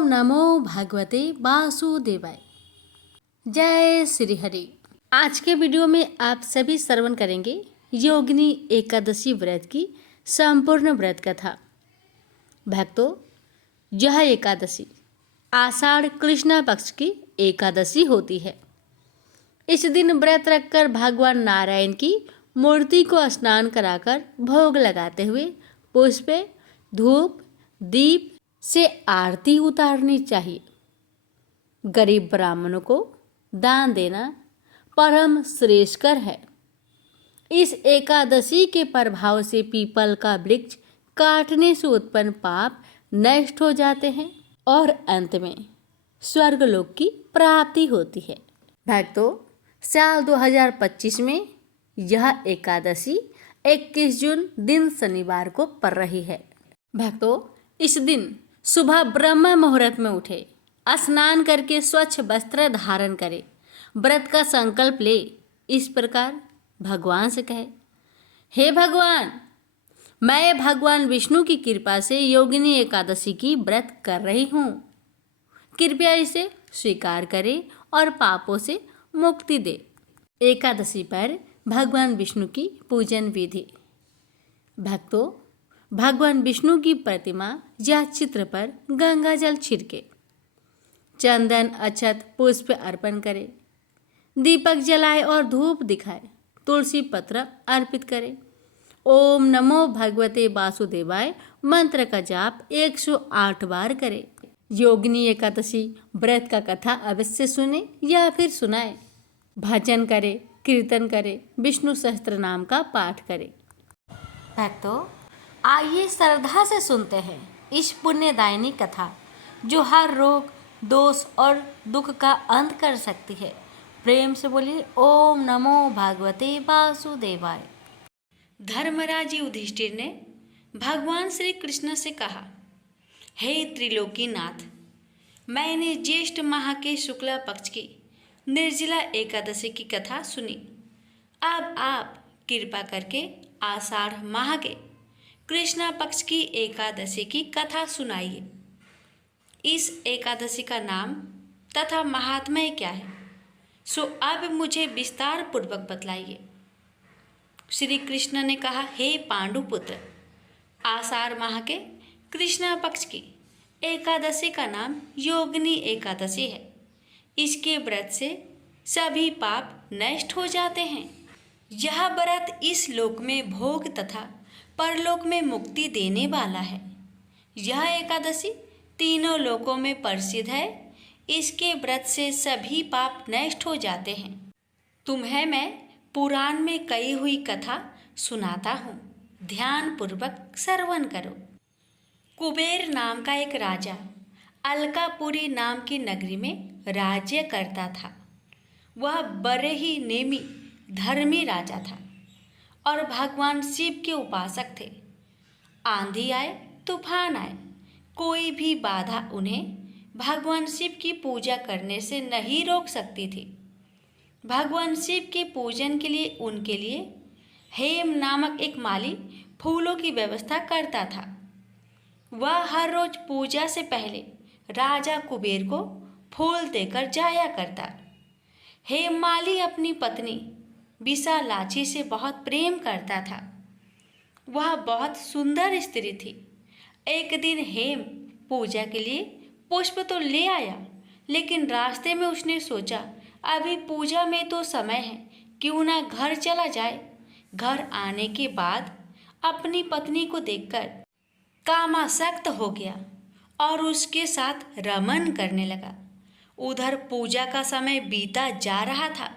ओम नमो भगवते वासुदेवाय। जय श्री हरि। आज के वीडियो में आप सभी श्रवण करेंगे योगिनी एकादशी व्रत की संपूर्ण व्रत कथा। भक्तों, यह एकादशी आषाढ़ कृष्ण पक्ष की एकादशी होती है। इस दिन व्रत रखकर भगवान नारायण की मूर्ति को स्नान कराकर भोग लगाते हुए पुष्प, धूप, दीप से आरती उतारनी चाहिए। गरीब ब्राह्मणों को दान देना परम श्रेष्ठकर है। इस एकादशी के प्रभाव से पीपल का वृक्ष काटने से उत्पन्न पाप नष्ट हो जाते हैं और अंत में स्वर्गलोक की प्राप्ति होती है। भक्तों, साल 2025 में यह एकादशी 21 जून दिन शनिवार को पड़ रही है। भक्तों, इस दिन सुबह ब्रह्म मुहूर्त में उठे, स्नान करके स्वच्छ वस्त्र धारण करे, व्रत का संकल्प ले। इस प्रकार भगवान से कहे, हे भगवान, मैं भगवान विष्णु की कृपा से योगिनी एकादशी की व्रत कर रही हूँ। कृपया इसे स्वीकार करे और पापों से मुक्ति दे। एकादशी पर भगवान विष्णु की पूजन विधि। भक्तों, भगवान विष्णु की प्रतिमा या चित्र पर गंगा जल छिड़के, चंदन, अक्षत, पुष्प अर्पण करे, दीपक जलाए और धूप दिखाए, तुलसी पत्र अर्पित करे। ओम नमो भगवते वासुदेवाय मंत्र का जाप 108 बार करे। योगिनी एकादशी व्रत का कथा अवश्य सुने या फिर सुनाए। भजन करे, कीर्तन करे, विष्णु सहस्त्र नाम का पाठ करे। भक्तों, आइए श्रद्धा से सुनते हैं इस पुण्यदायिनी कथा जो हर रोग, दोष और दुख का अंत कर सकती है। प्रेम से बोलिए ओम नमो भगवते वासुदेवाय। धर्मराज युधिष्ठिर ने भगवान श्री कृष्ण से कहा, हे त्रिलोकीनाथ, मैंने ज्येष्ठ माह के शुक्ला पक्ष की निर्जला एकादशी की कथा सुनी। अब आप कृपा करके आषाढ़ माह के कृष्णा पक्ष की एकादशी की कथा सुनाइए। इस एकादशी का नाम तथा महात्म्य क्या है, सो अब मुझे विस्तार पूर्वक बतलाइए। श्री कृष्ण ने कहा, हे पांडुपुत्र, आषाढ़ माह के कृष्णा पक्ष की एकादशी का नाम योगिनी एकादशी है। इसके व्रत से सभी पाप नष्ट हो जाते हैं। यह व्रत इस लोक में भोग तथा परलोक में मुक्ति देने वाला है। यह एकादशी तीनों लोकों में प्रसिद्ध है। इसके व्रत से सभी पाप नष्ट हो जाते हैं। तुम्हें मैं पुराण में कही हुई कथा सुनाता हूँ, ध्यान पूर्वक श्रवण करो। कुबेर नाम का एक राजा अलकापुरी नाम की नगरी में राज्य करता था। वह बड़े ही नेमी धर्मी राजा था और भगवान शिव के उपासक थे। आंधी आए, तूफान आए, कोई भी बाधा उन्हें भगवान शिव की पूजा करने से नहीं रोक सकती थी। भगवान शिव के पूजन के लिए उनके लिए हेम नामक एक माली फूलों की व्यवस्था करता था। वह हर रोज पूजा से पहले राजा कुबेर को फूल देकर जाया करता। हेममाली अपनी पत्नी विशालाक्षी से बहुत प्रेम करता था। वह बहुत सुंदर स्त्री थी। एक दिन हेम पूजा के लिए पुष्प तो ले आया, लेकिन रास्ते में उसने सोचा, अभी पूजा में तो समय है, क्यों ना घर चला जाए। घर आने के बाद अपनी पत्नी को देखकर कामासक्त हो गया और उसके साथ रमन करने लगा। उधर पूजा का समय बीता जा रहा था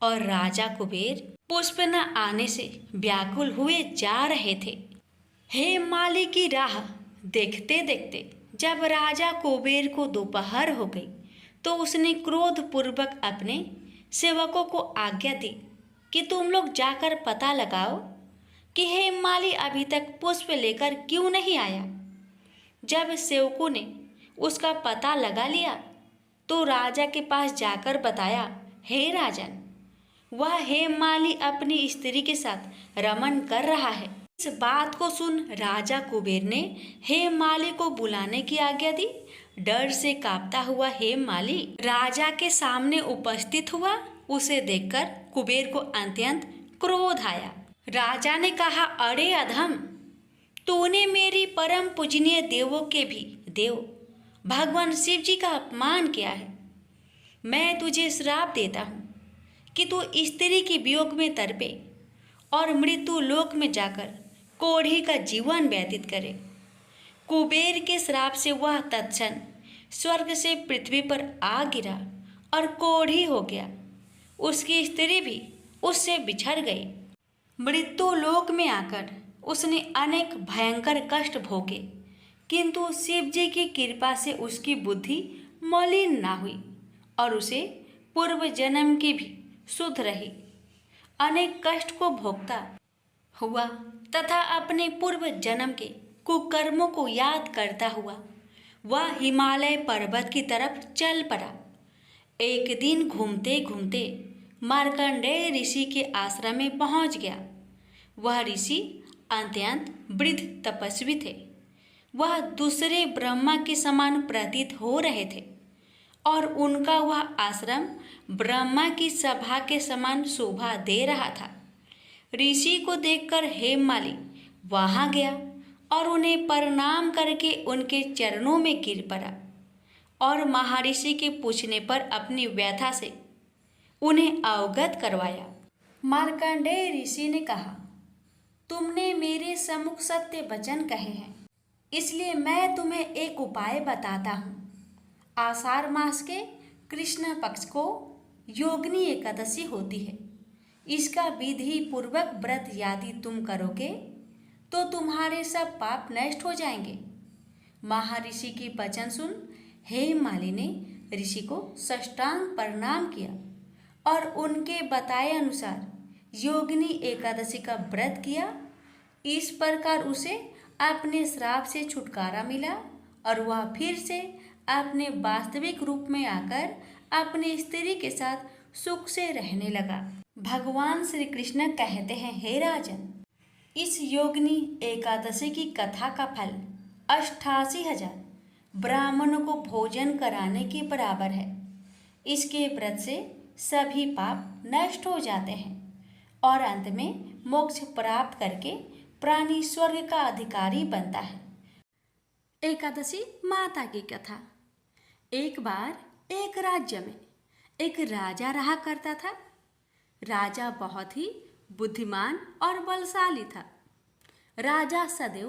और राजा कुबेर पुष्प न आने से व्याकुल हुए जा रहे थे। हेममाली की राह देखते देखते जब राजा कुबेर को दोपहर हो गई तो उसने क्रोध पूर्वक अपने सेवकों को आज्ञा दी कि तुम लोग जाकर पता लगाओ कि हेममाली अभी तक पुष्प लेकर क्यों नहीं आया। जब सेवकों ने उसका पता लगा लिया तो राजा के पास जाकर बताया, हे राजन, वह हेममाली अपनी स्त्री के साथ रमन कर रहा है। इस बात को सुन राजा कुबेर ने हेममाली को बुलाने की आज्ञा दी। डर से कांपता हुआ हेममाली राजा के सामने उपस्थित हुआ। उसे देखकर कुबेर को अत्यंत क्रोध आया। राजा ने कहा, अरे अधम, तूने मेरी परम पूजनीय देवों के भी देव भगवान शिव जी का अपमान किया है। मैं तुझे श्राप देता हूँ कि तू स्त्री के वियोग में तड़पे और मृत्यु लोक में जाकर कोढ़ी का जीवन व्यतीत करे। कुबेर के श्राप से वह तत्क्षण स्वर्ग से पृथ्वी पर आ गिरा और कोढ़ी हो गया। उसकी स्त्री भी उससे बिछड़ गई। मृत्यु लोक में आकर उसने अनेक भयंकर कष्ट भोगे, किंतु शिव जी की कृपा से उसकी बुद्धि मलिन ना हुई और उसे पूर्व जन्म की भी सुध रही। अनेक कष्ट को भोगता हुआ तथा अपने पूर्व जन्म के कुकर्मों को याद करता हुआ वह हिमालय पर्वत की तरफ चल पड़ा। एक दिन घूमते घूमते मार्कंडेय ऋषि के आश्रम में पहुंच गया। वह ऋषि अत्यंत वृद्ध तपस्वी थे। वह दूसरे ब्रह्मा के समान प्रतीत हो रहे थे और उनका वह आश्रम ब्रह्मा की सभा के समान शोभा दे रहा था। ऋषि को देखकर हेममाली वहां गया और उन्हें प्रणाम करके उनके चरणों में गिर पड़ा और महर्षि के पूछने पर अपनी व्यथा से उन्हें अवगत करवाया। मार्कंडेय ऋषि ने कहा, तुमने मेरे सम्मुख सत्य वचन कहे हैं, इसलिए मैं तुम्हें एक उपाय बताता हूँ। आषाढ़ मास के कृष्ण पक्ष को योगिनी एकादशी होती है। इसका विधि पूर्वक व्रत यदि तुम करोगे तो तुम्हारे सब पाप नष्ट हो जाएंगे। महर्षि की वचन सुन हेममाली ने ऋषि को साष्टांग प्रणाम किया और उनके बताए अनुसार योगिनी एकादशी का व्रत किया। इस प्रकार उसे अपने श्राप से छुटकारा मिला और वह फिर से अपने वास्तविक रूप में आकर अपनी स्त्री के साथ सुख से रहने लगा। भगवान श्री कृष्ण कहते हैं, हे राजन, इस योगिनी एकादशी की कथा का फल 88,000 ब्राह्मणों को भोजन कराने के बराबर है। इसके व्रत से सभी पाप नष्ट हो जाते हैं और अंत में मोक्ष प्राप्त करके प्राणी स्वर्ग का अधिकारी बनता है। एकादशी माता की कथा। एक बार एक राज्य में एक राजा रहा करता था। राजा बहुत ही बुद्धिमान और बलशाली था। राजा सदैव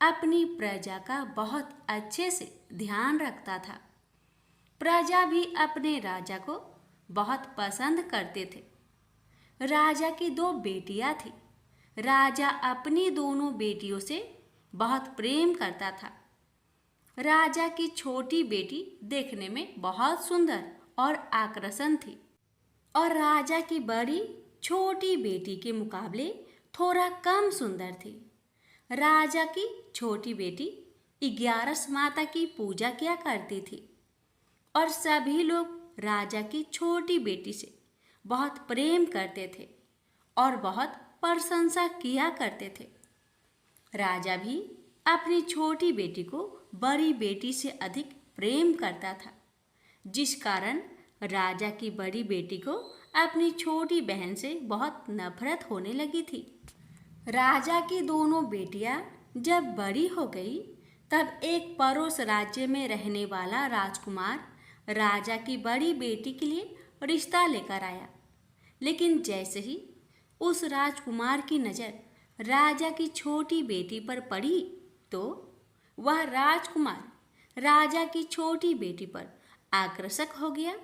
अपनी प्रजा का बहुत अच्छे से ध्यान रखता था। प्रजा भी अपने राजा को बहुत पसंद करते थे। राजा की 2 बेटियां थीं। राजा अपनी दोनों बेटियों से बहुत प्रेम करता था। राजा की छोटी बेटी देखने में बहुत सुंदर और आकर्षण थी और राजा की बड़ी छोटी बेटी के मुकाबले थोड़ा कम सुंदर थी। राजा की छोटी बेटी 11 माता की पूजा किया करती थी और सभी लोग राजा की छोटी बेटी से बहुत प्रेम करते थे और बहुत प्रशंसा किया करते थे। राजा भी अपनी छोटी बेटी को बड़ी बेटी से अधिक प्रेम करता था, जिस कारण राजा की बड़ी बेटी को अपनी छोटी बहन से बहुत नफरत होने लगी थी। राजा की दोनों बेटियां जब बड़ी हो गई तब एक पड़ोस राज्य में रहने वाला राजकुमार राजा की बड़ी बेटी के लिए रिश्ता लेकर आया। लेकिन जैसे ही उस राजकुमार की नज़र राजा की छोटी बेटी पर पड़ी तो वह राजकुमार राजा की छोटी बेटी पर आकर्षक हो गया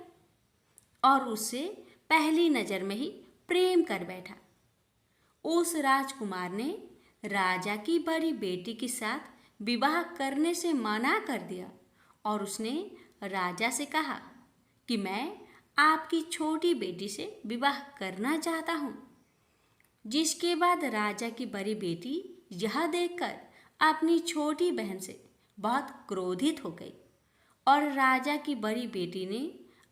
और उससे पहली नज़र में ही प्रेम कर बैठा। उस राजकुमार ने राजा की बड़ी बेटी के साथ विवाह करने से मना कर दिया और उसने राजा से कहा कि मैं आपकी छोटी बेटी से विवाह करना चाहता हूँ। जिसके बाद राजा की बड़ी बेटी यह देखकर अपनी छोटी बहन से बहुत क्रोधित हो गई और राजा की बड़ी बेटी ने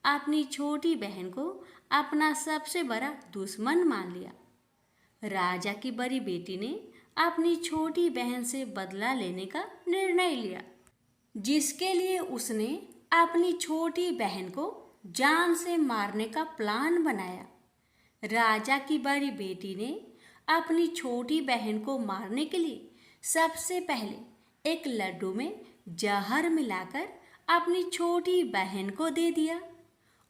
अपनी छोटी बहन को अपना सबसे बड़ा दुश्मन मान लिया। राजा की बड़ी बेटी ने अपनी छोटी बहन से बदला लेने का निर्णय लिया, जिसके लिए उसने अपनी छोटी बहन को जान से मारने का प्लान बनाया। राजा की बड़ी बेटी ने अपनी छोटी बहन को मारने के लिए सबसे पहले एक लड्डू में जहर मिलाकर अपनी छोटी बहन को दे दिया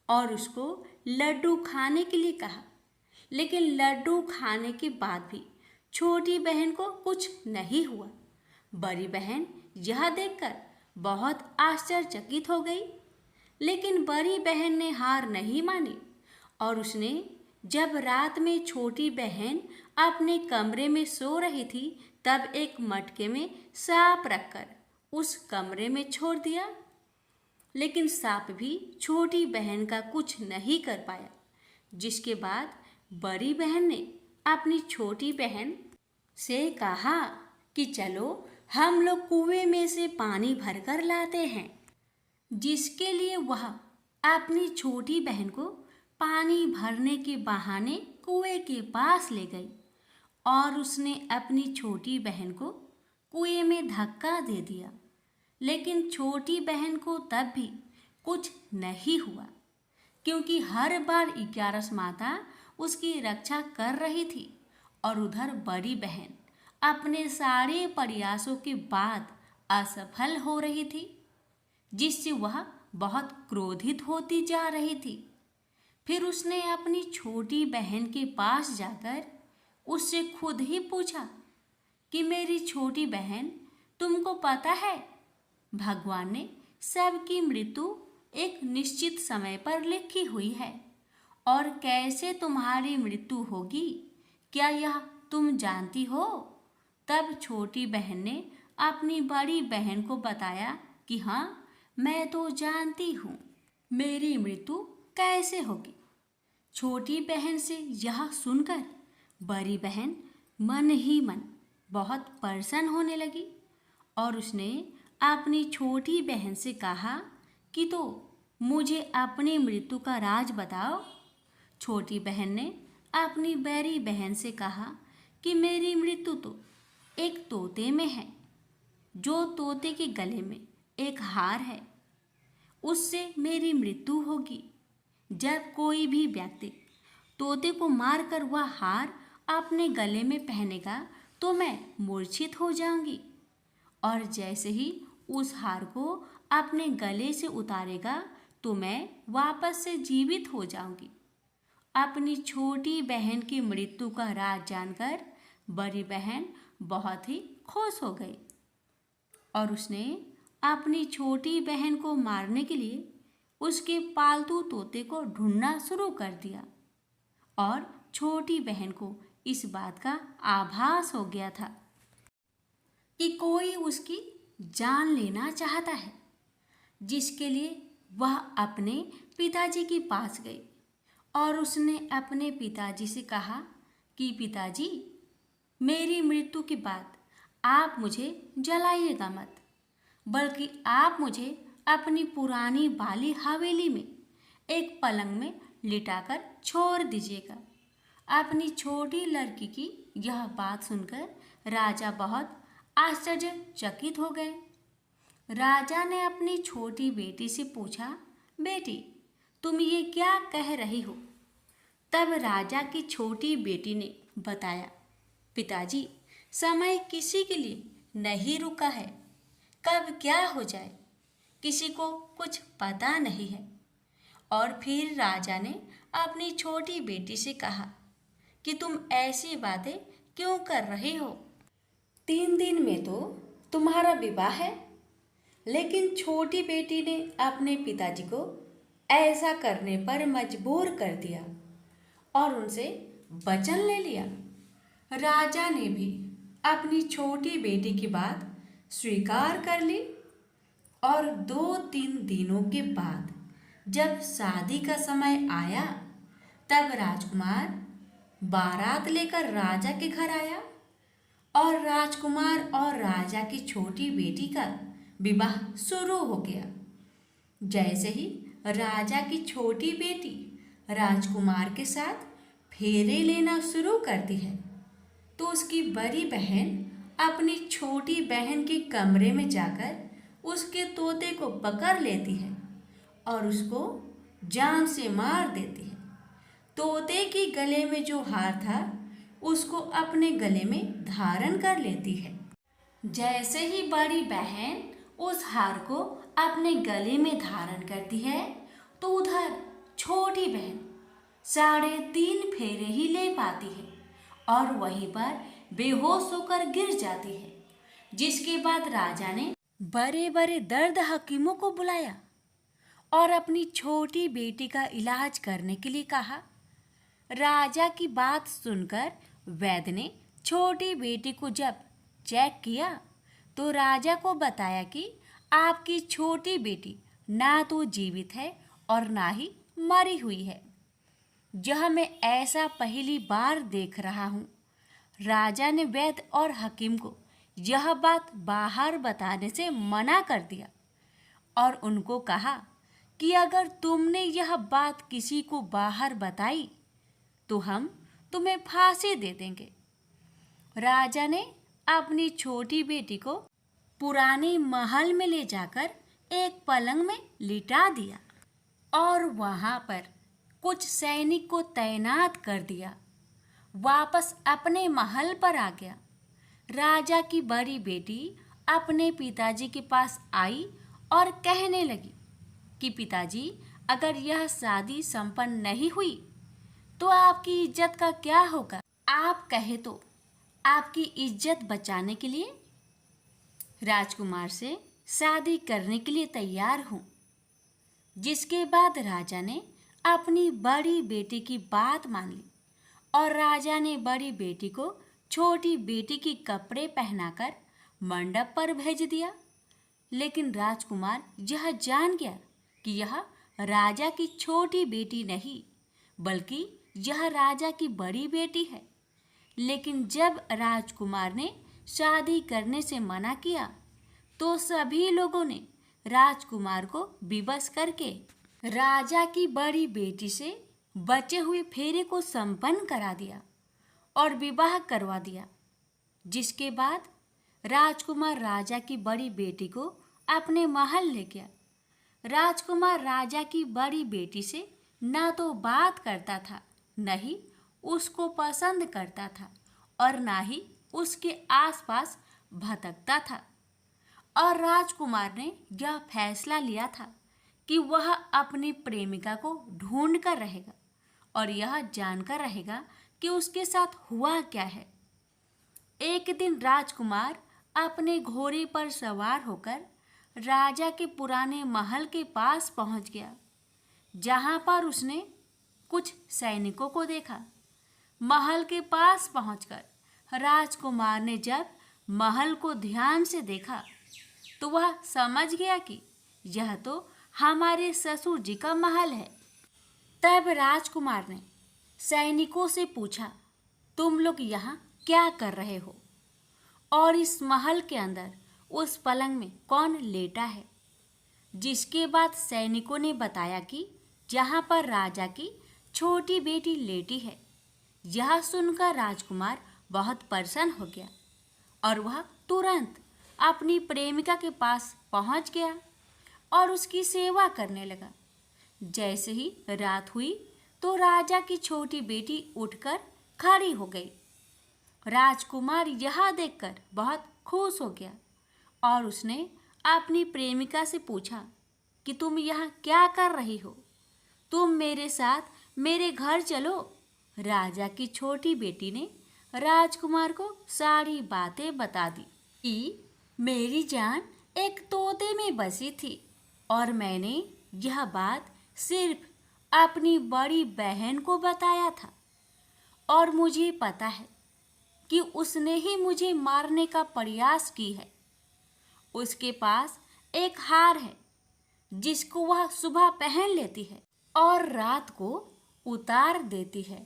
और उसको लड्डू खाने के लिए कहा। लेकिन लड्डू खाने के बाद भी छोटी बहन को कुछ नहीं हुआ। बड़ी बहन यह देखकर बहुत आश्चर्यचकित हो गई, लेकिन बड़ी बहन ने हार नहीं मानी और उसने जब रात में छोटी बहन अपने कमरे में सो रही थी तब एक मटके में सांप रखकर उस कमरे में छोड़ दिया। लेकिन सांप भी छोटी बहन का कुछ नहीं कर पाया, जिसके बाद बड़ी बहन ने अपनी छोटी बहन से कहा कि चलो हम लोग कुएं में से पानी भरकर लाते हैं, जिसके लिए वह अपनी छोटी बहन को पानी भरने के बहाने कुएं के पास ले गई और उसने अपनी छोटी बहन को कुएं में धक्का दे दिया। लेकिन छोटी बहन को तब भी कुछ नहीं हुआ, क्योंकि हर बार 11 माता उसकी रक्षा कर रही थी और उधर बड़ी बहन अपने सारे प्रयासों के बाद असफल हो रही थी, जिससे वह बहुत क्रोधित होती जा रही थी। फिर उसने अपनी छोटी बहन के पास जाकर उससे खुद ही पूछा कि मेरी छोटी बहन, तुमको पता है भगवान ने सबकी मृत्यु एक निश्चित समय पर लिखी हुई है और कैसे तुम्हारी मृत्यु होगी, क्या यह तुम जानती हो? तब छोटी बहन ने अपनी बड़ी बहन को बताया कि हाँ, मैं तो जानती हूँ मेरी मृत्यु कैसे होगी। छोटी बहन से यह सुनकर बड़ी बहन मन ही मन बहुत प्रसन्न होने लगी और उसने अपनी छोटी बहन से कहा कि तो मुझे अपनी मृत्यु का राज बताओ। छोटी बहन ने अपनी बड़ी बहन से कहा कि मेरी मृत्यु तो एक तोते में है, जो तोते के गले में एक हार है, उससे मेरी मृत्यु होगी। जब कोई भी व्यक्ति तोते को मारकर वह हार अपने गले में पहनेगा तो मैं मूर्छित हो जाऊंगी, और जैसे ही उस हार को अपने गले से उतारेगा तो मैं वापस से जीवित हो जाऊंगी। अपनी छोटी बहन की मृत्यु का राज जानकर बड़ी बहन बहुत ही खुश हो गई और उसने अपनी छोटी बहन को मारने के लिए उसके पालतू तोते को ढूंढना शुरू कर दिया और छोटी बहन को इस बात का आभास हो गया था कि कोई उसकी जान लेना चाहता है, जिसके लिए वह अपने पिताजी के पास गई और उसने अपने पिताजी से कहा कि पिताजी, मेरी मृत्यु के बाद आप मुझे जलाइएगा मत, बल्कि आप मुझे अपनी पुरानी वाली हवेली में एक पलंग में लिटाकर छोड़ दीजिएगा। अपनी छोटी लड़की की यह बात सुनकर राजा बहुत आश्चर्यचकित हो गए। राजा ने अपनी छोटी बेटी से पूछा, बेटी, तुम ये क्या कह रही हो? तब राजा की छोटी बेटी ने बताया, पिताजी, समय किसी के लिए नहीं रुका है, कब क्या हो जाए किसी को कुछ पता नहीं है। और फिर राजा ने अपनी छोटी बेटी से कहा कि तुम ऐसी बातें क्यों कर रही हो? 3 दिन में तो तुम्हारा विवाह है। लेकिन छोटी बेटी ने अपने पिताजी को ऐसा करने पर मजबूर कर दिया और उनसे वचन ले लिया। राजा ने भी अपनी छोटी बेटी की बात स्वीकार कर ली और 2-3 दिनों के बाद जब शादी का समय आया तब राजकुमार बारात लेकर राजा के घर आया और राजकुमार और राजा की छोटी बेटी का विवाह शुरू हो गया। जैसे ही राजा की छोटी बेटी राजकुमार के साथ फेरे लेना शुरू करती है, तो उसकी बड़ी बहन अपनी छोटी बहन के कमरे में जाकर उसके तोते को पकड़ लेती है और उसको जान से मार देती है। तोते के गले में जो हार था उसको अपने गले में धारण कर लेती है। जैसे ही बड़ी बहन उस हार को अपने गले में धारण करती है तो उधर छोटी बहन 3.5 फेरे ही ले पाती है और वहीं पर बेहोश होकर गिर जाती है। जिसके बाद राजा ने बड़े बड़े दर्द हकीमों को बुलाया और अपनी छोटी बेटी का इलाज करने के लिए कहा। राजा की बात सुनकर वैद्य ने छोटी बेटी को जब चेक किया तो राजा को बताया कि आपकी छोटी बेटी ना तो जीवित है और ना ही मरी हुई है। यह मैं ऐसा पहली बार देख रहा हूँ। राजा ने वैद्य और हकीम को यह बात बाहर बताने से मना कर दिया और उनको कहा कि अगर तुमने यह बात किसी को बाहर बताई तो हम तुम्हें फांसी दे देंगे। राजा ने अपनी छोटी बेटी को पुराने महल में ले जाकर एक पलंग में लिटा दिया और वहां पर कुछ सैनिक को तैनात कर दिया। वापस अपने महल पर आ गया। राजा की बड़ी बेटी अपने पिताजी के पास आई और कहने लगी कि पिताजी, अगर यह शादी संपन्न नहीं हुई तो आपकी इज्जत का क्या होगा? आप कहे तो आपकी इज्जत बचाने के लिए राजकुमार से शादी करने के लिए तैयार हूँ। जिसके बाद राजा ने अपनी बड़ी बेटी की बात मान ली और राजा ने बड़ी बेटी को छोटी बेटी की कपड़े पहनाकर मंडप पर भेज दिया। लेकिन राजकुमार यह जान गया कि यह राजा की छोटी बेटी नहीं बल्कि यह राजा की बड़ी बेटी है। लेकिन जब राजकुमार ने शादी करने से मना किया तो सभी लोगों ने राजकुमार को विवश करके राजा की बड़ी बेटी से बचे हुए फेरे को संपन्न करा दिया और विवाह करवा दिया। जिसके बाद राजकुमार राजा की बड़ी बेटी को अपने महल ले गया। राजकुमार राजा की बड़ी बेटी से ना तो बात करता था, न ही उसको पसंद करता था और ना ही उसके आसपास भटकता था। और राजकुमार ने यह फैसला लिया था कि वह अपनी प्रेमिका को ढूंढ कर रहेगा और यह जानकर रहेगा कि उसके साथ हुआ क्या है। एक दिन राजकुमार अपने घोड़े पर सवार होकर राजा के पुराने महल के पास पहुंच गया, जहां पर उसने कुछ सैनिकों को देखा। महल के पास पहुंचकर राजकुमार ने जब महल को ध्यान से देखा तो वह समझ गया कि यह तो हमारे ससुर जी का महल है। तब राजकुमार ने सैनिकों से पूछा, तुम लोग यहाँ क्या कर रहे हो और इस महल के अंदर उस पलंग में कौन लेटा है? जिसके बाद सैनिकों ने बताया कि जहाँ पर राजा की छोटी बेटी लेटी है। यह सुनकर राजकुमार बहुत प्रसन्न हो गया और वह तुरंत अपनी प्रेमिका के पास पहुंच गया और उसकी सेवा करने लगा। जैसे ही रात हुई तो राजा की छोटी बेटी उठकर खड़ी हो गई। राजकुमार यह देखकर बहुत खुश हो गया और उसने अपनी प्रेमिका से पूछा कि तुम यहाँ क्या कर रही हो? तुम मेरे साथ मेरे घर चलो। राजा की छोटी बेटी ने राजकुमार को सारी बातें बता दी कि मेरी जान एक तोते में बसी थी और मैंने यह बात सिर्फ अपनी बड़ी बहन को बताया था और मुझे पता है कि उसने ही मुझे मारने का प्रयास की है। उसके पास एक हार है जिसको वह सुबह पहन लेती है और रात को उतार देती है।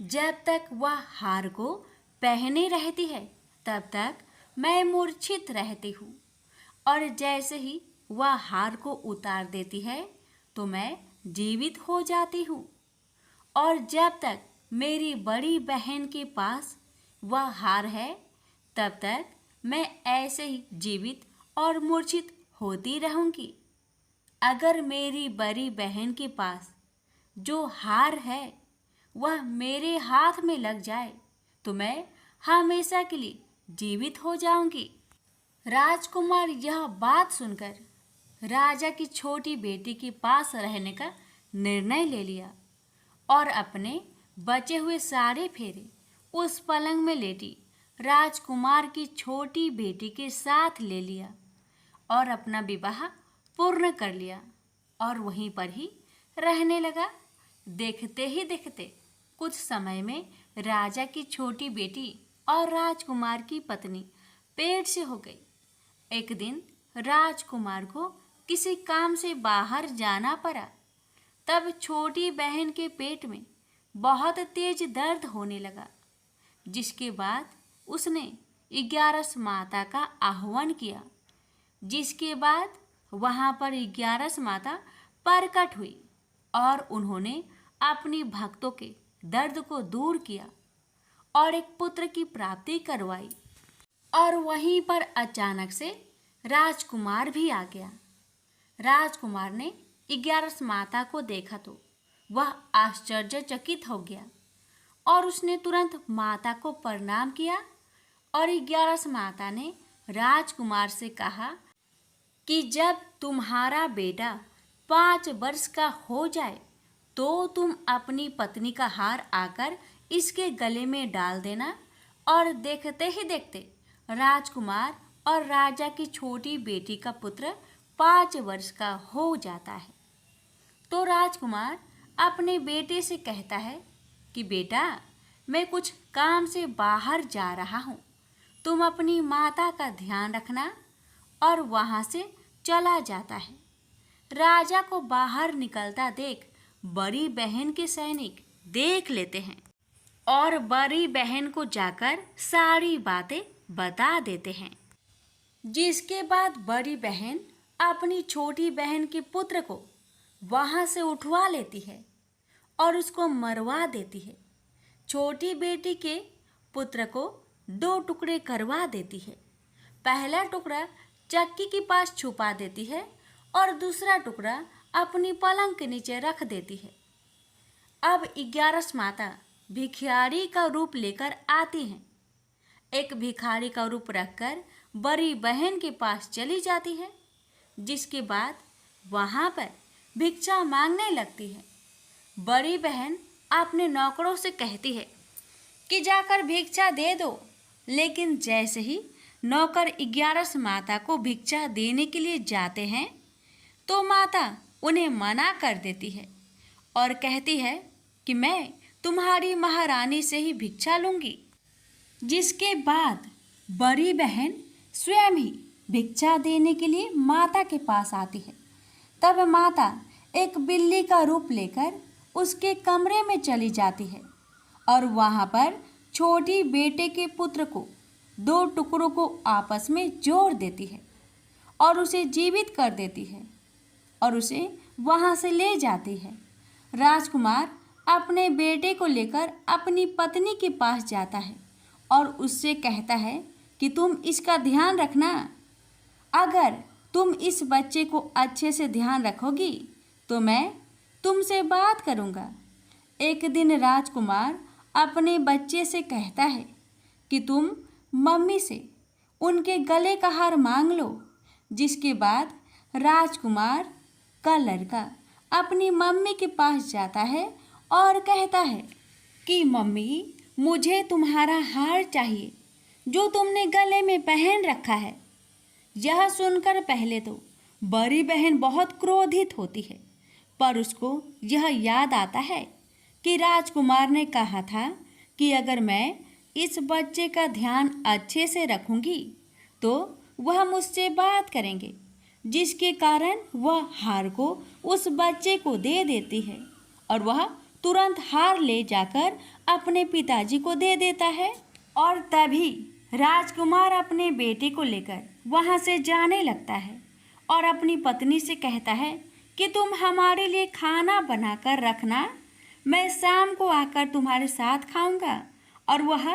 जब तक वह हार को पहने रहती है तब तक मैं मूर्छित रहती हूँ और जैसे ही वह हार को उतार देती है तो मैं जीवित हो जाती हूँ। और जब तक मेरी बड़ी बहन के पास वह हार है, तब तक मैं ऐसे ही जीवित और मूर्छित होती रहूंगी। अगर मेरी बड़ी बहन के पास जो हार है वह मेरे हाथ में लग जाए तो मैं हमेशा के लिए जीवित हो जाऊंगी। राजकुमार यह बात सुनकर राजा की छोटी बेटी के पास रहने का निर्णय ले लिया और अपने बचे हुए सारे फेरे उस पलंग में लेटी राजकुमार की छोटी बेटी के साथ ले लिया और अपना विवाह पूर्ण कर लिया और वहीं पर ही रहने लगा। देखते ही देखते कुछ समय में राजा की छोटी बेटी और राजकुमार की पत्नी पेट से हो गई। एक दिन राजकुमार को किसी काम से बाहर जाना पड़ा। तब छोटी बहन के पेट में बहुत तेज दर्द होने लगा, जिसके बाद उसने 11 माता का आह्वान किया। जिसके बाद वहाँ पर 11 माता प्रकट हुई और उन्होंने अपनी भक्तों के दर्द को दूर किया और एक पुत्र की प्राप्ति करवाई। और वहीं पर अचानक से राजकुमार भी आ गया। राजकुमार ने 11 माता को देखा तो वह आश्चर्यचकित हो गया और उसने तुरंत माता को प्रणाम किया। और 11 माता ने राजकुमार से कहा कि जब तुम्हारा बेटा 5 वर्ष का हो जाए तो तुम अपनी पत्नी का हार आकर इसके गले में डाल देना। और देखते ही देखते राजकुमार और राजा की छोटी बेटी का पुत्र 5 वर्ष का हो जाता है। तो राजकुमार अपने बेटे से कहता है कि बेटा, मैं कुछ काम से बाहर जा रहा हूँ, तुम अपनी माता का ध्यान रखना। और वहाँ से चला जाता है। राजा को बाहर निकलता देख बड़ी बहन के सैनिक देख लेते हैं और बड़ी बहन को जाकर सारी बातें बता देते हैं। जिसके बाद बड़ी बहन अपनी छोटी बहन के पुत्र को वहाँ से उठवा लेती है और उसको मरवा देती है। छोटी बेटी के पुत्र को 2 टुकड़े करवा देती है। पहला टुकड़ा चक्की के पास छुपा देती है और दूसरा टुकड़ा अपनी पलंग के नीचे रख देती है। अब 11 माता भिखारी का रूप लेकर आती हैं। एक भिखारी का रूप रखकर बड़ी बहन के पास चली जाती है। जिसके बाद वहाँ पर भिक्षा मांगने लगती है। बड़ी बहन अपने नौकरों से कहती है कि जाकर भिक्षा दे दो। लेकिन जैसे ही नौकर 11 माता को भिक्षा देने के लिए जाते हैं तो माता उन्हें मना कर देती है और कहती है कि मैं तुम्हारी महारानी से ही भिक्षा लूँगी। जिसके बाद बड़ी बहन स्वयं ही भिक्षा देने के लिए माता के पास आती है। तब माता एक बिल्ली का रूप लेकर उसके कमरे में चली जाती है और वहाँ पर छोटी बेटे के पुत्र को 2 टुकड़ों को आपस में जोड़ देती है और उसे जीवित कर देती है और उसे वहाँ से ले जाती है। राजकुमार अपने बेटे को लेकर अपनी पत्नी के पास जाता है और उससे कहता है कि तुम इसका ध्यान रखना। अगर तुम इस बच्चे को अच्छे से ध्यान रखोगी तो मैं तुमसे बात करूँगा। एक दिन राजकुमार अपने बच्चे से कहता है कि तुम मम्मी से उनके गले का हार मांग लो। जिसके बाद राजकुमार का लड़का अपनी मम्मी के पास जाता है और कहता है कि मम्मी, मुझे तुम्हारा हार चाहिए जो तुमने गले में पहन रखा है। यह सुनकर पहले तो बड़ी बहन बहुत क्रोधित होती है, पर उसको यह याद आता है कि राजकुमार ने कहा था कि अगर मैं इस बच्चे का ध्यान अच्छे से रखूंगी तो वह मुझसे बात करेंगे। जिसके कारण वह हार को उस बच्चे को दे देती है और वह तुरंत हार ले जाकर अपने पिताजी को दे देता है। और तभी राजकुमार अपने बेटे को लेकर वहाँ से जाने लगता है और अपनी पत्नी से कहता है कि तुम हमारे लिए खाना बनाकर रखना, मैं शाम को आकर तुम्हारे साथ खाऊंगा। और वह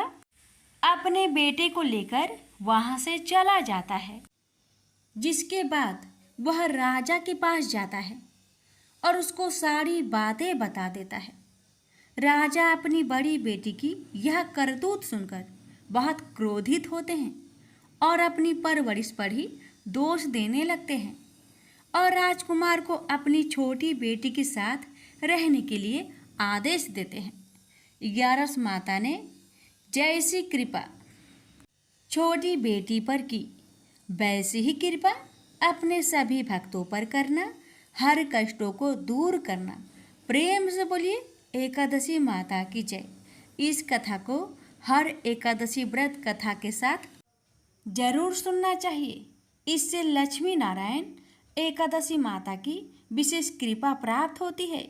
अपने बेटे को लेकर वहां से चला जाता है, जिसके बाद वह राजा के पास जाता है और उसको सारी बातें बता देता है। राजा अपनी बड़ी बेटी की यह करतूत सुनकर बहुत क्रोधित होते हैं और अपनी परवरिश पर ही दोष देने लगते हैं और राजकुमार को अपनी छोटी बेटी के साथ रहने के लिए आदेश देते हैं। 11 माता ने जैसी कृपा छोटी बेटी पर की, वैसी ही कृपा अपने सभी भक्तों पर करना, हर कष्टों को दूर करना। प्रेम से बोलिए एकादशी माता की जय। इस कथा को हर एकादशी व्रत कथा के साथ जरूर सुनना चाहिए। इससे लक्ष्मी नारायण एकादशी माता की विशेष कृपा प्राप्त होती है।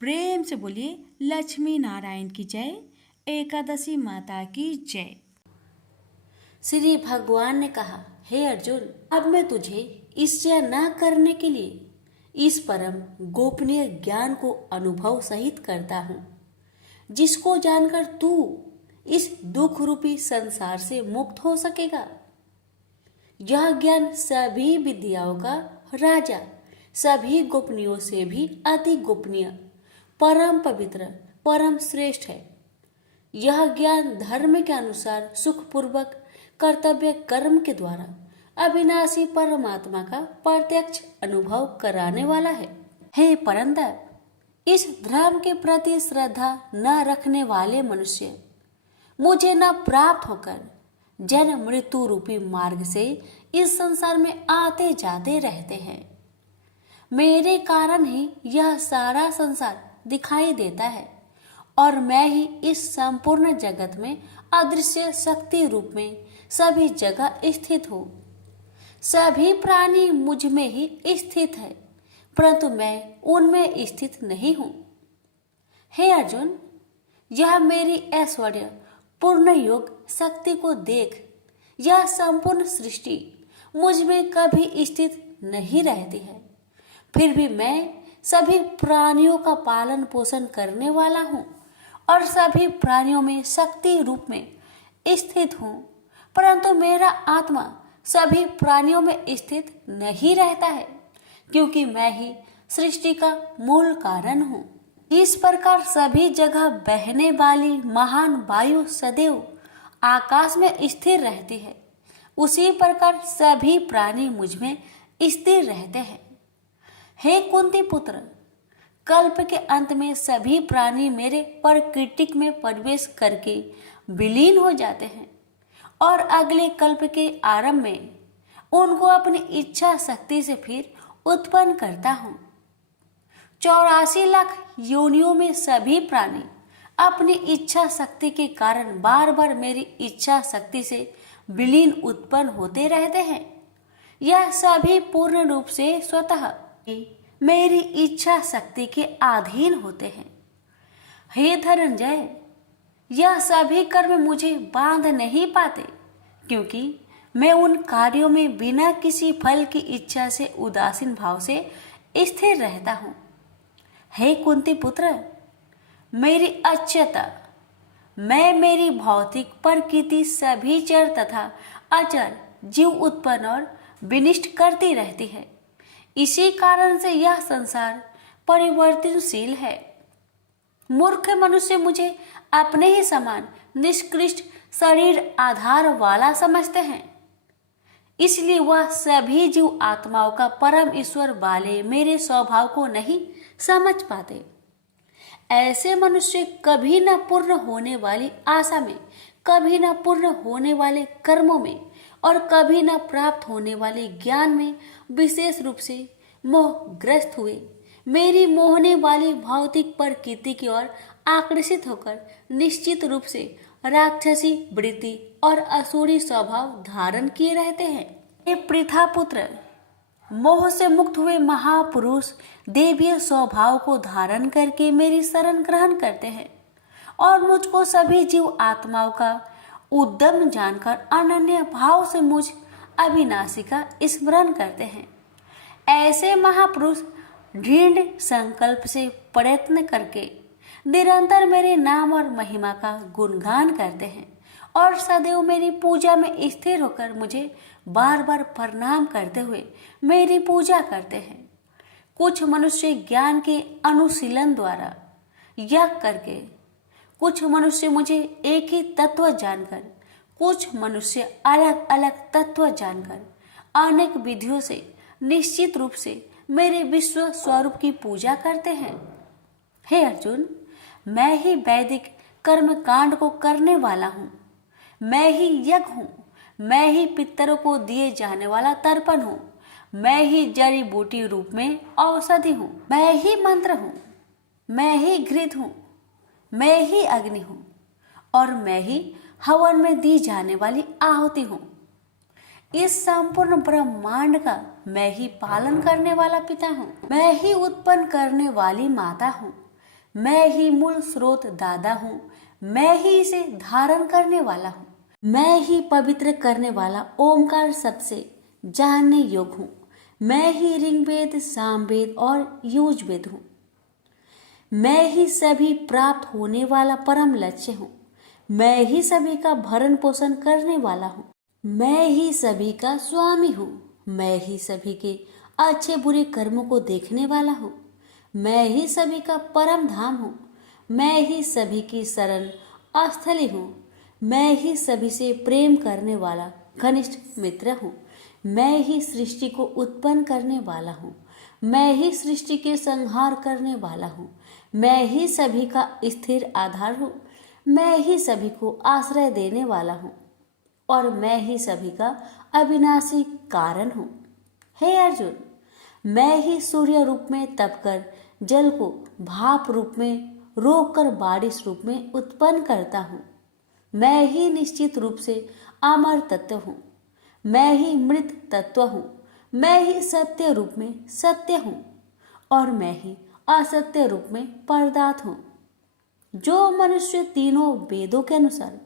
प्रेम से बोलिए लक्ष्मी नारायण की जय, एकादशी माता की जय। श्री भगवान ने कहा, हे अर्जुन, अब मैं तुझे ईर्ष्या न करने के लिए इस परम गोपनीय ज्ञान को अनुभव सहित करता हूँ, जिसको जानकर तू इस दुख रूपी संसार से मुक्त हो सकेगा। यह ज्ञान सभी विद्याओं का राजा, सभी गोपनीयों से भी अति गोपनीय, परम पवित्र, परम श्रेष्ठ है। यह ज्ञान धर्म के अनुसार सुखपूर्वक कर्तव्य कर्म के द्वारा अविनाशी परमात्मा का प्रत्यक्ष अनुभव कराने वाला है। हे परंतप, इस धर्म के प्रति श्रद्धा न रखने वाले मनुष्य मुझे न प्राप्त होकर जन्म मृत्यु रूपी मार्ग से इस संसार में आते जाते रहते हैं। मेरे कारण ही यह सारा संसार दिखाई देता है और मैं ही इस संपूर्ण जगत में अदृश्य शक्ति रूप में सभी जगह स्थित हूँ। सभी प्राणी मुझ में ही स्थित है, परंतु मैं उनमें स्थित नहीं हूँ। हे अर्जुन, यह मेरी ऐश्वर्य पूर्ण योग शक्ति को देख। यह संपूर्ण सृष्टि मुझ में कभी स्थित नहीं रहती है, फिर भी मैं सभी प्राणियों का पालन पोषण करने वाला हूँ और सभी प्राणियों में शक्ति रूप में स्थित हूँ, परंतु मेरा आत्मा सभी प्राणियों में स्थित नहीं रहता है, क्योंकि मैं ही सृष्टि का मूल कारण हूँ। इस प्रकार सभी जगह बहने वाली महान वायु सदैव आकाश में स्थिर रहती है, उसी प्रकार सभी प्राणी मुझ में स्थिर रहते हैं। हे कुंती पुत्र, कल्प के अंत में सभी प्राणी मेरे प्रकृतिक में प्रवेश करके विलीन हो जाते हैं और अगले कल्प के आरंभ में उनको अपनी इच्छा शक्ति से फिर उत्पन्न करता हूँ। 84 लाख योनियों में सभी प्राणी अपनी इच्छा शक्ति के कारण बार बार मेरी इच्छा शक्ति से विलीन उत्पन्न होते रहते हैं। यह सभी पूर्ण रूप से स्वतः मेरी इच्छा शक्ति के अधीन होते हैं। हे धनंजय, यह सभी कर्म मुझे बांध नहीं पाते, क्योंकि मैं उन कार्यों में बिना किसी फल की इच्छा से उदासीन भाव से स्थिर रहता हूँ। हे कुंती पुत्र, मेरी अच्युता, मैं मेरी भौतिक प्रकृति सभी चर तथा अचर जीव उत्पन्न और विनिष्ट करती रहती है। इसी कारण से यह संसार परिवर्तनशील है। मूर्ख मनुष्य मुझे अपने ही समान निष्कृष्ट शरीर आधार वाला समझते हैं, इसलिए वह सभी जीव आत्माओं का परम ईश्वर वाले मेरे स्वभाव को नहीं समझ पाते। ऐसे मनुष्य कभी न पूर्ण होने वाली आशा में, कभी न पूर्ण होने वाले कर्मों में और कभी न प्राप्त होने वाले ज्ञान में विशेष रूप से मोहग्रस्त हुए मेरी मोहने वाली भौतिक प्रकृति की ओर आकर्षित होकर निश्चित रूप से राक्षसी वृत्ति और असुरी स्वभाव धारण किए रहते हैं। हे पृथा पुत्र, मोह से मुक्त हुए महापुरुष देवीय स्वभाव को धारण करके मेरी शरण ग्रहण करते हैं और मुझको सभी जीव आत्माओं का उद्यम जानकर अनन्य भाव से मुझ अविनाशी का स्मरण करते हैं। ऐसे महापुरुष दृढ़ संकल्प से प्रयत्न करके निरंतर मेरे नाम और महिमा का गुणगान करते हैं और सदैव मेरी पूजा में स्थिर होकर मुझे बार बार प्रणाम करते हुए मेरी पूजा करते हैं। कुछ मनुष्य ज्ञान के अनुशीलन द्वारा यज्ञ करके, कुछ मनुष्य मुझे एक ही तत्व जानकर, कुछ मनुष्य अलग अलग तत्व जानकर अनेक विधियों से निश्चित रूप से मेरे विश्व स्वरूप की पूजा करते हैं। हे अर्जुन, मैं ही वैदिक कर्म कांड को करने वाला हूँ, मैं ही यज्ञ हूँ, मैं ही पितरों को दिए जाने वाला तर्पण हूँ, मैं ही जड़ी बूटी रूप में औषधि हूँ, मैं ही मंत्र हूँ, मैं ही घृत हूँ, मैं ही अग्नि हूँ और मैं ही हवन में दी जाने वाली आहुति हूँ। इस संपूर्ण ब्रह्मांड का मैं ही पालन करने वाला पिता हूँ, मैं ही उत्पन्न करने वाली माता हूँ, मैं ही मूल स्रोत दादा हूँ, मैं ही इसे धारण करने वाला हूँ, मैं ही पवित्र करने वाला ओमकार सबसे जानने योग्य हूँ, मैं ही ऋग्वेद, सामवेद और यजुर्वेद हूँ, मैं ही सभी प्राप्त होने वाला परम लक्ष्य हूँ, मैं ही सभी का भरण पोषण करने वाला हूँ, मैं ही सभी का स्वामी हूँ, मैं ही सभी के अच्छे बुरे कर्मों को देखने वाला हूँ, मैं ही सभी का परम धाम हूँ, मैं ही सभी की शरण स्थली हूँ, मैं ही सभी से प्रेम करने वाला घनिष्ठ मित्र हूँ, मैं ही सृष्टि को उत्पन्न करने वाला हूँ, मैं ही सृष्टि के संहार करने वाला हूँ, मैं ही सभी का स्थिर आधार हूँ, मैं ही सभी को आश्रय देने वाला हूँ और मैं ही सभी का अविनाशी कारण हूँ। हे अर्जुन, मैं ही सूर्य रूप में तपकर जल को भाप रूप में रोककर बारिश रूप में उत्पन्न करता हूँ, मैं ही निश्चित रूप से अमर तत्व हूँ, मैं ही मृत तत्व हूँ, मैं ही सत्य रूप में सत्य हूँ और मैं ही असत्य रूप में पदार्थ हूँ। जो मनुष्य तीनों वेदों के अनुसार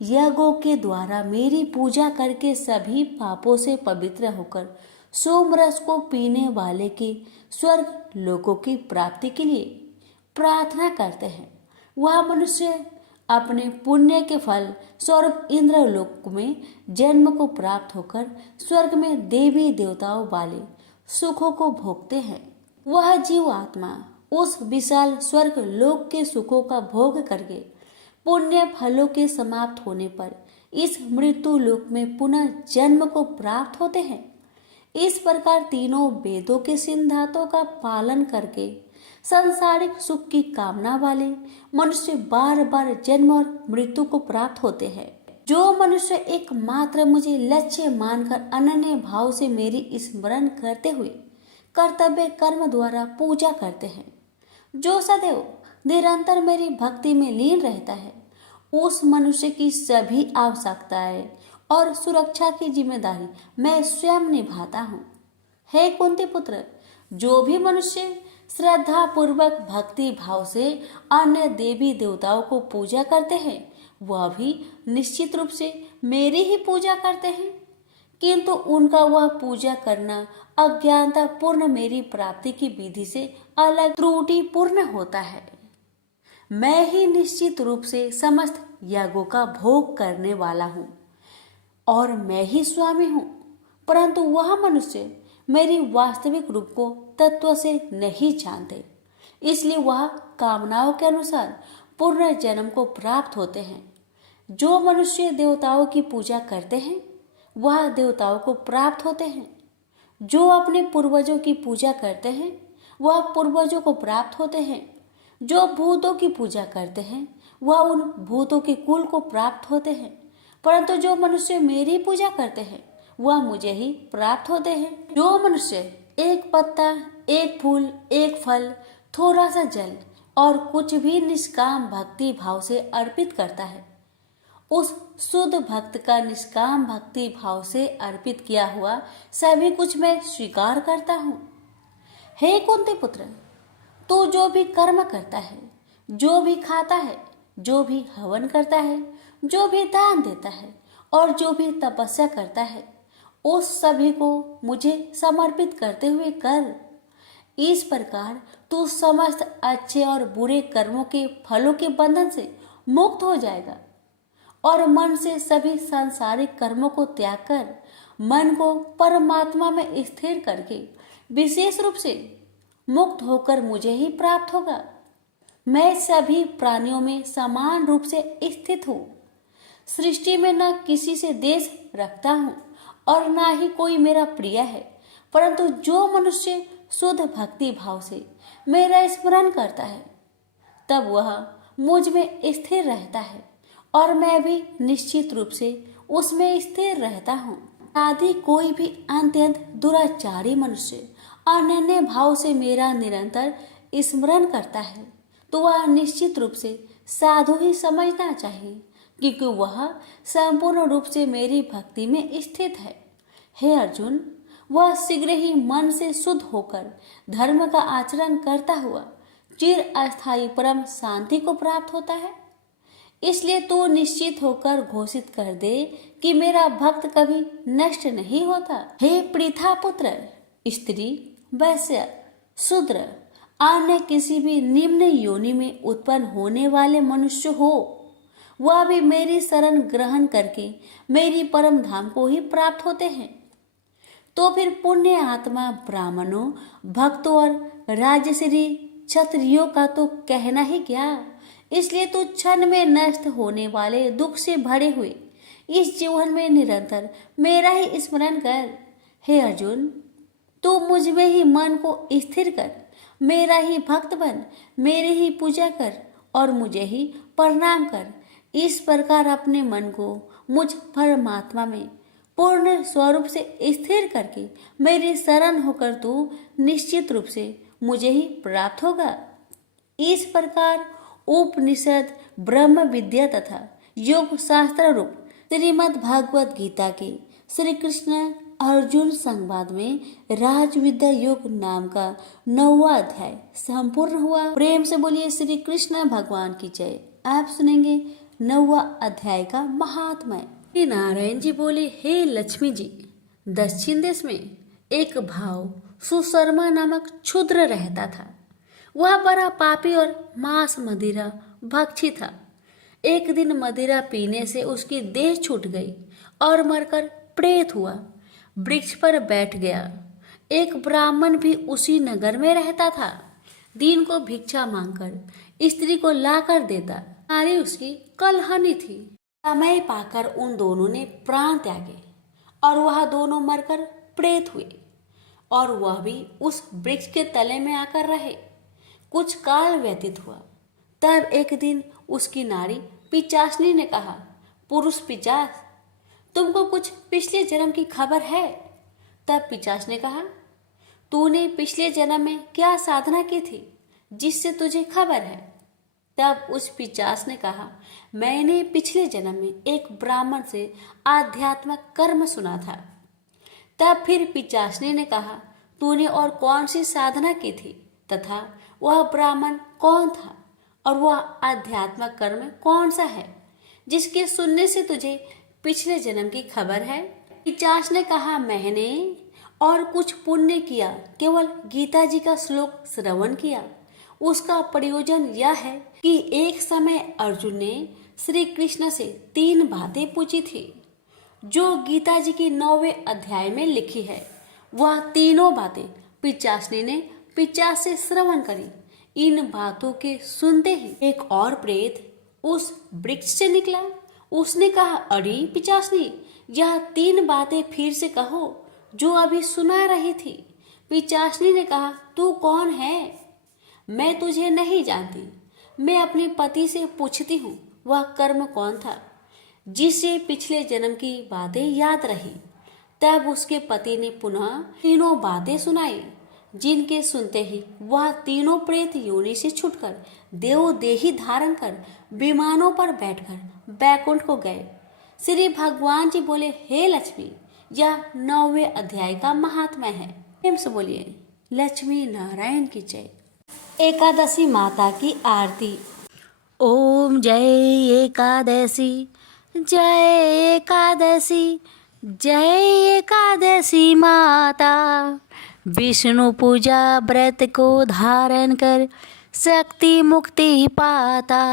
यज्ञों के द्वारा मेरी पूजा करके सभी पापों से पवित्र होकर सोमरस को पीने वाले के स्वर्ग लोकों की प्राप्ति के लिए प्रार्थना करते हैं, वह मनुष्य अपने पुण्य के फल स्वरूप इंद्रलोक में जन्म को प्राप्त होकर स्वर्ग में देवी देवताओं वाले सुखों को भोगते हैं। वह जीव आत्मा उस विशाल स्वर्ग लोक के सुखों का भोग करके पुण्य फलों के समाप्त होने पर इस मृत्यु लोक में पुनः जन्म को प्राप्त होते हैं। इस प्रकार तीनों वेदों के सिद्धांतों का पालन करके सांसारिक सुख की कामना वाले मनुष्य बार बार जन्म और मृत्यु को प्राप्त होते हैं। जो मनुष्य एकमात्र मुझे लक्ष्य मानकर अनन्य भाव से मेरी स्मरण करते हुए कर्तव्य कर्म द्वारा पूजा करते हैं, जो सदैव निरंतर मेरी भक्ति में लीन रहता है, उस मनुष्य की सभी आवश्यकताएं और सुरक्षा की जिम्मेदारी मैं स्वयं निभाता हूँ। हे कुंती पुत्र, जो भी मनुष्य श्रद्धा पूर्वक भक्ति भाव से अन्य देवी देवताओं को पूजा करते हैं, वह भी निश्चित रूप से मेरी ही पूजा करते हैं, किंतु उनका वह पूजा करना अज्ञानता पूर्ण मेरी प्राप्ति की विधि से अलग त्रुटि पूर्ण होता है। मैं ही निश्चित रूप से समस्त यागों का भोग करने वाला हूँ और मैं ही स्वामी हूँ, परंतु वह मनुष्य मेरी वास्तविक रूप को तत्व से नहीं जानते, इसलिए वह कामनाओं के अनुसार पूर्ण जन्म को प्राप्त होते हैं। जो मनुष्य देवताओं की पूजा करते हैं वह देवताओं को प्राप्त होते हैं, जो अपने पूर्वजों की पूजा करते हैं वह पूर्वजों को प्राप्त होते हैं, जो भूतों की पूजा करते हैं वह उन भूतों के कुल को प्राप्त होते हैं, परंतु जो मनुष्य मेरी पूजा करते हैं वह मुझे ही प्राप्त होते हैं। जो मनुष्य एक पत्ता, एक फूल, एक फल, थोड़ा सा जल और कुछ भी निष्काम भक्ति भाव से अर्पित करता है, उस शुद्ध भक्त का निष्काम भक्ति भाव से अर्पित किया हुआ सभी कुछ मैं स्वीकार करता हूँ। हे कुंती पुत्र, तू जो भी कर्म करता है, जो भी खाता है, जो भी हवन करता है, जो भी दान देता है और जो भी तपस्या करता है, उस सभी को मुझे समर्पित करते हुए कर। इस प्रकार तू समस्त अच्छे और बुरे कर्मों के फलों के बंधन से मुक्त हो जाएगा और मन से सभी सांसारिक कर्मों को त्याग कर मन को परमात्मा में स्थिर करके विशेष रूप से मुक्त होकर मुझे ही प्राप्त होगा। मैं सभी प्राणियों में समान रूप से स्थित हूँ। सृष्टि में न किसी से देश रखता हूँ और ना ही कोई मेरा प्रिय है, परंतु जो मनुष्य शुद्ध भक्ति भाव से मेरा स्मरण करता है तब वह मुझ में स्थिर रहता है और मैं भी निश्चित रूप से उसमें स्थिर रहता हूँ। यदि कोई भी अत्यंत दुराचारी मनुष्य अनन्य भाव से मेरा निरंतर स्मरण करता है तो वह निश्चित रूप से साधु ही समझना चाहिए, क्योंकि वह संपूर्ण रूप से मेरी भक्ति में स्थित है। हे अर्जुन, वह शीघ्र ही मन से शुद्ध होकर धर्म का आचरण करता हुआ चिर अस्थायी परम शांति को प्राप्त होता है। इसलिए तू निश्चित होकर घोषित कर दे कि मेरा भक्त कभी नष्ट नहीं होता। हे पृथा पुत्र, स्त्री, वैश्य, शूद्र, अन्य किसी भी निम्न योनि में उत्पन्न होने वाले मनुष्य हो, वह भी मेरी शरण ग्रहण करके मेरी परम धाम को ही प्राप्त होते हैं। तो फिर पुण्य आत्मा ब्राह्मणों, भक्तों और राजश्री क्षत्रियों का तो कहना ही क्या। इसलिए तू क्षण में नष्ट होने वाले दुख से भरे हुए इस जीवन में निरंतर मेरा ही स्मरण कर। हे अर्जुन, तू मुझ में ही मन को स्थिर कर, मेरा ही भक्त बन, मेरी ही पूजा कर और मुझे ही प्रणाम कर। इस प्रकार अपने मन को मुझ परमात्मा में पूर्ण स्वरूप से स्थिर करके मेरी शरण होकर तू निश्चित रूप से मुझे ही प्राप्त होगा। इस प्रकार उपनिषद, ब्रह्म विद्या तथा योग शास्त्र रूप श्रीमद् भागवत गीता के श्री कृष्ण अर्जुन संवाद में राजविद्या योग नाम का 9वां अध्याय संपूर्ण हुआ। प्रेम से बोलिए श्री कृष्ण भगवान की जय। आप सुनेंगे 9वां अध्याय का महात्म्य। श्री नारायण जी बोले, हे लक्ष्मी जी, दक्षिण देश में एक भाव सुशर्मा नामक क्षुद्र रहता था। वह बड़ा पापी और मांस मदिरा भक्षी था। एक दिन मदिरा पीने से उसकी देह छूट गई और मरकर प्रेत हुआ। वृक्ष पर बैठ गया। एक ब्राह्मण भी उसी नगर में रहता था। दिन को भिक्षा मांगकर स्त्री को लाकर देता। नारी उसकी कलहनी थी। समय पाकर उन दोनों ने प्राण त्यागे और वह दोनों मरकर प्रेत हुए और वह भी उस वृक्ष के तले में आकर रहे। कुछ काल व्यतीत हुआ। तब एक दिन उसकी नारी पिचासनी ने कहा, पुरुष पिचास, तुमको कुछ पिछले जन्म की खबर है? तब पिचास ने कहा, तूने पिछले जन्म में क्या साधना की थी जिससे तुझे खबर है? तब उस पिचास ने कहा, मैंने पिछले जन्म में एक ब्राह्मण से आध्यात्मिक कर्म सुना था। तब फिर पिचासनी ने कहा, तूने और कौन सी साधना की थी तथा वह ब्राह्मण कौन था और वह आध्यात्मिक कर्म कौन सा है जिसके सुनने से तुझे पिछले जन्म की खबर है? पिचास ने कहा, मैंने और कुछ पुण्य किया, केवल गीता जी का श्लोक श्रवण किया। उसका प्रयोजन यह है कि एक समय अर्जुन ने श्री कृष्ण से 3 बातें पूछी थी जो गीता जी की 9वें अध्याय में लिखी है। वह तीनों बातें पिचासनी ने पिचास से श्रवण करी। इन बातों के सुनते ही एक और प्रेत उस वृक्ष से निकला। उसने कहा, अरे पिचासनी, यह 3 बातें फिर से कहो जो अभी सुना रही थी। पिचासनी ने कहा, तू कौन है? मैं तुझे नहीं जानती। मैं अपने पति से पूछती हूँ वह कर्म कौन था जिससे पिछले जन्म की बातें याद रही। तब उसके पति ने पुनः तीनों बातें सुनाई जिनके सुनते ही वह तीनों प्रेत योनि से छूटकर देवदेही धारण कर विमानों पर बैठकर बैकुंठ को गए। श्री भगवान जी बोले, हे लक्ष्मी, यह 9वें अध्याय का महात्म्य है। प्रेम से बोलिए लक्ष्मी नारायण की जय। एकादशी माता की आरती। ओम जय एकादशी, जय एकादशी, जय एकादशी माता। विष्णु पूजा व्रत को धारण कर शक्ति मुक्ति पाता।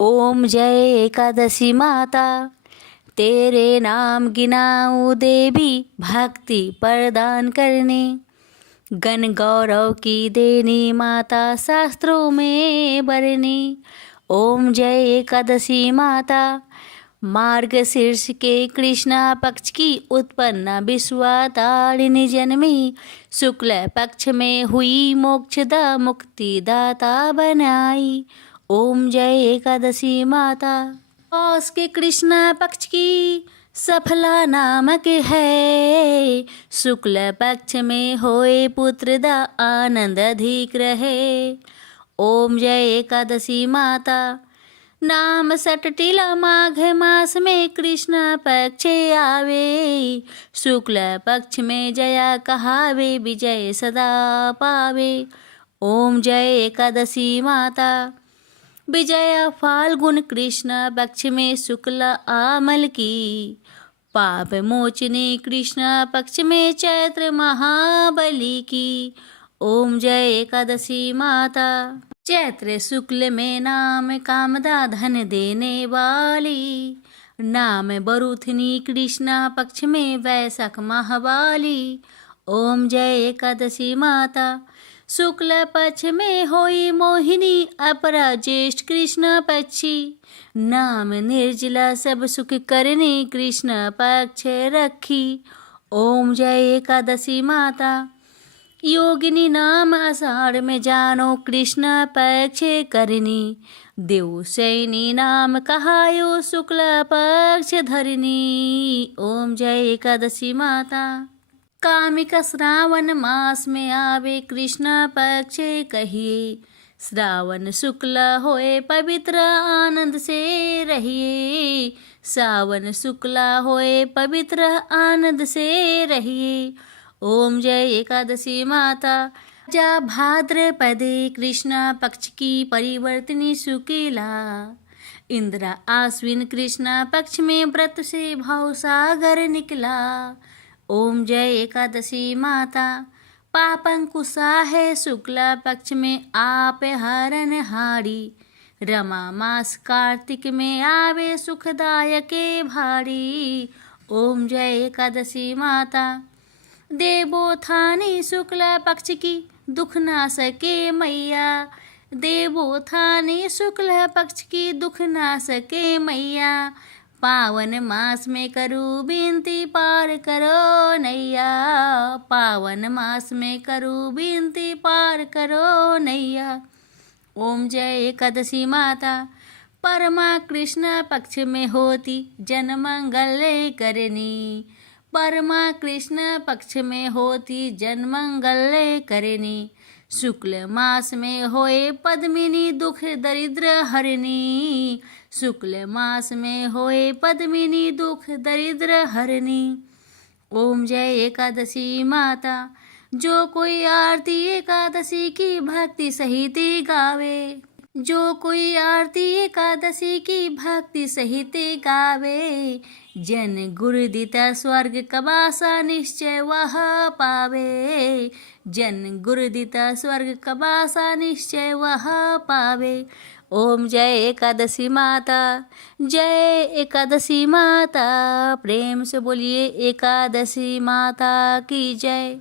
ओम जय एकादशी माता, तेरे नाम गिनाऊं देवी, भक्ति प्रदान करने। गण गौरव की देनी माता, शास्त्रों में बरनी। ओम जय एकादशी माता, मार्गशीर्ष के कृष्णा पक्ष की उत्पन्ना विश्वातारिणी जन्मी, शुक्ल पक्ष में हुई मोक्षदा मुक्तिदाता बनाई। ओम जय एकादशी माता, पौष के कृष्णा पक्ष की सफला नामक है, शुक्ल पक्ष में होए पुत्र दा आनंद अधिक रहे। ओम जय एकादशी माता, नाम सटटिला माघ मास में कृष्ण पक्ष आवे, शुक्ल पक्ष में जया कहावे, विजय सदा पावे। ओम जय एकादशी माता, विजया फाल्गुन कृष्ण पक्ष में शुक्ल आमल की, पाप मोचनी कृष्ण पक्ष में चैत्र महाबली की। ओम जय एकादशी माता, चैत्र शुक्ल में नाम कामदा धन देने वाली, नाम बरुथनी कृष्ण पक्ष में वैशाख महावाली। ओम जय एकादशी माता, शुक्ल पक्ष में होई मोहिनी, अपरा ज्येष्ठ कृष्ण पक्षी, नाम निर्जला सब सुख करने कृष्ण पक्ष रखी। ओम जय एकादशी माता, योगिनी नाम आषाढ़ में जानो कृष्ण पक्ष करनी, देव सैनी नाम कहायो शुक्ल पक्ष धरनी। ओम जय एकादशी माता, कामिका श्रावण मास में आवे कृष्ण पक्ष कहिए, श्रावण शुक्ल होए पवित्र आनंद से रहिए, सावन शुक्ल होए पवित्र आनंद से रहिए। ओम जय एकादशी माता, जा भाद्रपदे कृष्ण पक्ष की परिवर्तनी शुक्ला, इंद्रा आश्विन कृष्ण पक्ष में व्रत से भाव सागर निकला। ओम जय एकादशी माता, पापंकुशा है शुक्ला पक्ष में आप हरण हारी, रमा मास कार्तिक में आवे सुखदायक भारी। ओम जय एकादशी माता, देवोत्थानी शुक्ल पक्ष की दुख ना सके मैया, देवोत्थानी शुक्ल पक्ष की दुख ना सके मैया, पावन मास में करूँ विनती पार करो नैया, पावन मास में करूँ विनती पार करो नैया। ओम जय एकादशी माता, परमा कृष्ण पक्ष में होती जन मंगल करनी, परमा कृष्ण पक्ष में होती जन मंगल करनी, शुक्ल मास में होए पद्मिनी दुख दरिद्र हरनी, शुक्ल मास में होए पद्मिनी दुख दरिद्र हरनी। ओम जय एकादशी माता, जो कोई आरती एकादशी की भक्ति सहित गावे, जो कोई आरती एकादशी की भक्ति सहित गावे, जन गुरु दिता स्वर्ग कबासा निश्चय वह पावे, जन गुरु दिता स्वर्ग कबासा निश्चय वह पावे। ओम जय एकादशी माता, जय एकादशी माता, प्रेम से बोलिए एकादशी माता की जय।